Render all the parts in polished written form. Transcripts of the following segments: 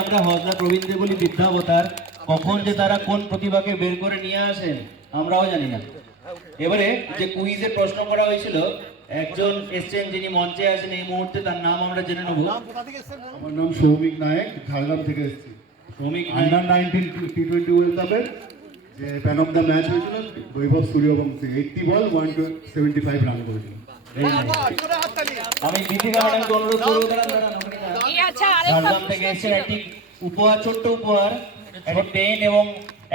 আমরা হজলা প্রবীণদের বলি বিদ্যাবতার, কখন যে তারা কোন প্রতিভাকে বের করে নিয়ে আসেন আমরাও জানি না। এবারে যে কুইজের প্রশ্ন করা হয়েছিল, একজন এসছেন যিনি মঞ্চে আছেন এই মুহূর্তে, তার নাম আমরা জেনে নেব। আমার নাম সৌমিক নায়ক, ঝাড়গ্রাম থেকে এসেছি। সৌমিক আন্ডার 19 টি20 ওয়ার্ল্ড কাপের যে ম্যান অফ দ্য ম্যাচ হয়েছিল বৈভব সূর্যবংশী 80 বল 175 রান করেছিল। আমি দীপিকা ম্যাডামকে অনুরোধ করবো, ঝাড়গ্রাম থেকে এসেছেন, একটি উপহার, ছোট্ট উপহার, একটা পেন এবং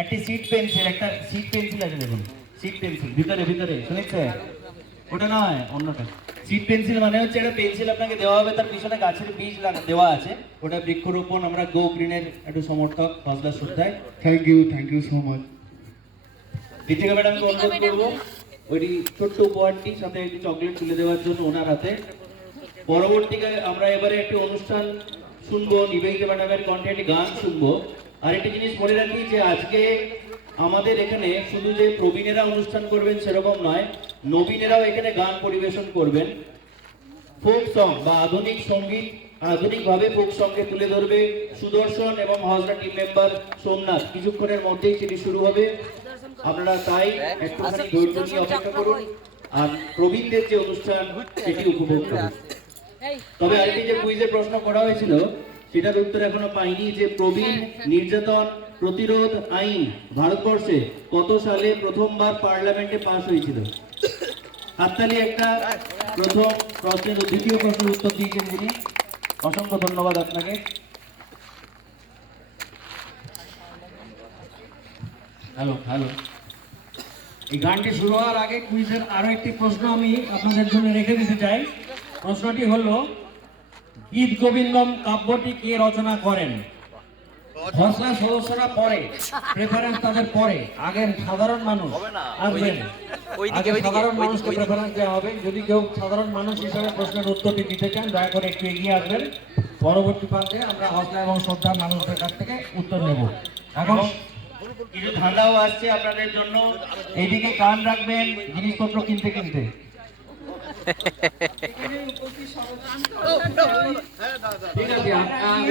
একটি সিট পেন্সিল। একটা সিট পেন্সিল আছে, দেখুন সিট পেন্সিল ভিতরে ভিতরে, শুনেছে? ওটা নয়, অন্যটা। সিট পেন্সিল মানে হচ্ছে একটা পেন্সিল আপনাকে দেওয়া হবে, তার পিছনে গাছের বীজ দেওয়া আছে, ওটা বৃক্ষরোপণ। আমরা গো গ্রিনের একটু সমর্থক, হজলা শ্রদ্ধায়। Thank you so much. Dipika ম্যাডামকে অনুরোধ করবো ওইটি ছোট্ট উপহারটি সাথে একটি চকলেট তুলে দেওয়ার জন্য ওনার হাতে। পরবর্তীকালে আমরা এবারে একটি অনুষ্ঠান শুনবো, নিবেদিতা ম্যাডামের কণ্ঠে একটি গান শুনবো। আর একটি জিনিস বলে রাখি যে আজকে আমাদের এখানে শুধু যে প্রবীণেরা অনুষ্ঠান করবেন সেরকম নয়, নবীনেরাও এখানে গান পরিবেশন করবেন। ফোক সং বা আধুনিক সঙ্গীত, আধুনিকভাবে ফোক সঙ্গে তুলে ধরবে সুদর্শন এবং হজরা টিম মেম্বার সোমনাথ। কিছুক্ষণের মধ্যেই সেটি শুরু হবে, আপনারা তাই একটুখানি ধৈর্য নিয়ে অপেক্ষা করুন আর প্রবীণদের যে অনুষ্ঠান সেটি উপভোগ করুন। তবে আরেকটি যে কুইজের প্রশ্ন করা হয়েছিল সেটার উত্তর এখনো পাইনি, যে প্রবীণ নির্যাতন প্রতিরোধ আইন ভারতবর্ষে কত সালে প্রথমবার পার্লামেন্টে পাস হয়েছিল? হাততালি একটা। প্রথম প্রশ্নের দ্বিতীয় প্রশ্নের উত্তর দিয়েছেন যিনি, অসংখ্য ধন্যবাদ আপনাকে। হ্যালো হ্যালো, এই গানটি শুরু হওয়ার আগে কুইজের আরো একটি প্রশ্ন আমি আপনাদের জন্য রেখে দিতে চাই। প্রশ্নটি হলো, গীত গোবিন্দম কাব্যটি কে রচনা করেন? হজলা সদস্যরা পরে, প্রেফারেন্স তাদের পরে, আগে সাধারণ মানুষ আসবেন, আগে সাধারণ মানুষকে প্রেফারেন্স দেওয়া হবে। যদি কেউ সাধারণ মানুষ হিসাবে প্রশ্নের উত্তরটি দিতে চান দয়া করে একটু এগিয়ে আসবেন। পরবর্তী প্রান্তে আমরা হজলা এবং শ্রদ্ধার মানুষদের কাছ থেকে উত্তর নেব। এখন কিছু ঠান্ডাও আসছে আপনাদের জন্য, এইদিকে কান রাখবেন জিনিসপত্র কিনতে কিনতে। ঠিক আছে,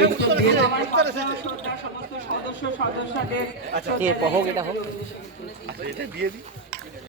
উত্তর দিয়ে সদস্য সদস্যদের